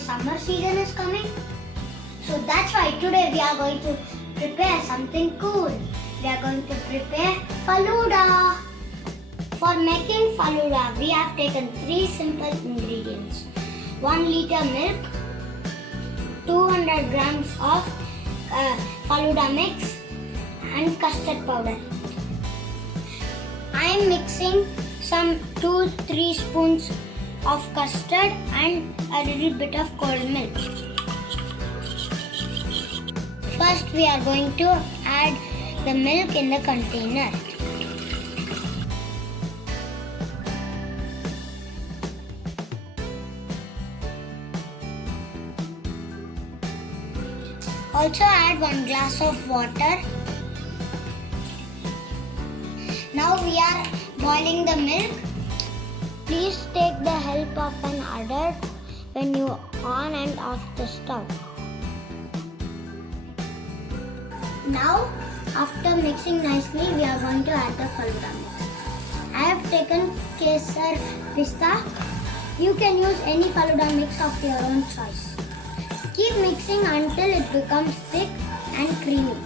summer season is coming. So that's why today we are going to prepare something cool. We are going to prepare falooda. For making falooda, we have taken 3 simple ingredients. 1 liter milk, 200 grams of falooda mix and custard powder. I am mixing some 2-3 spoons of custard and a little bit of cold milk. First we are going to add the milk in the container. Also add 1 glass of water. Now we are boiling the milk. Please take the help of an adult when you on and off the stove. Now, after mixing nicely, we are going to add the falooda mix. I have taken kesar pista. You can use any falooda mix of your own choice. Keep mixing until it becomes thick and creamy.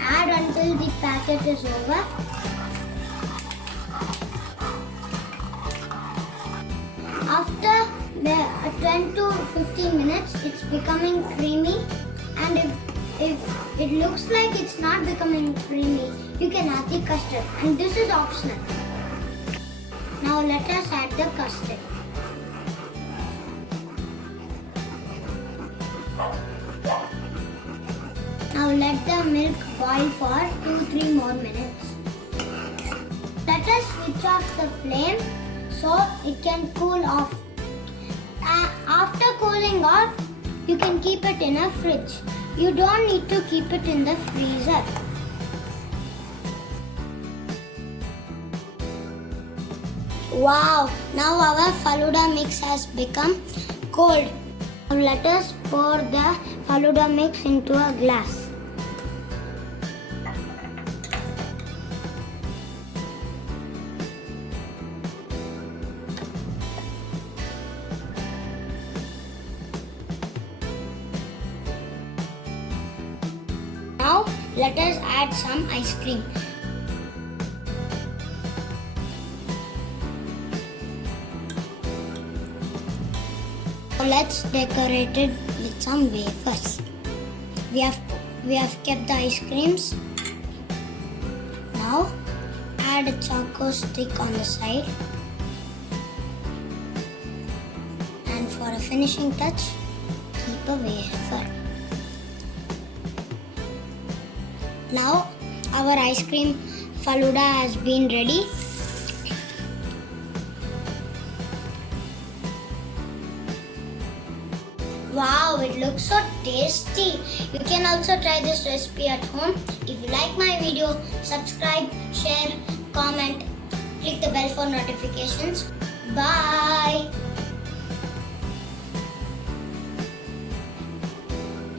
Add until the packet is over. After the 10 to 15 minutes, it's becoming creamy, and if it looks like it's not becoming creamy, you can add the custard, and this is optional. Now let us add the custard. Now let the milk boil for 2-3 more minutes. Let us switch off the flame so it can cool off. After cooling off, you can keep it in a fridge. You don't need to keep it in the freezer. Wow! Now our falooda mix has become cold. Now let us pour the falooda mix into a glass. Now let us add some ice cream. Now let's decorate it with some wafers. We have kept the ice creams. Now add a choco stick on the side. And for a finishing touch, keep a wafer. Now our ice cream falooda has been ready. Wow, it looks so tasty. You can also try this recipe at home. If you like my video, subscribe, share, comment, click the bell for notifications. Bye.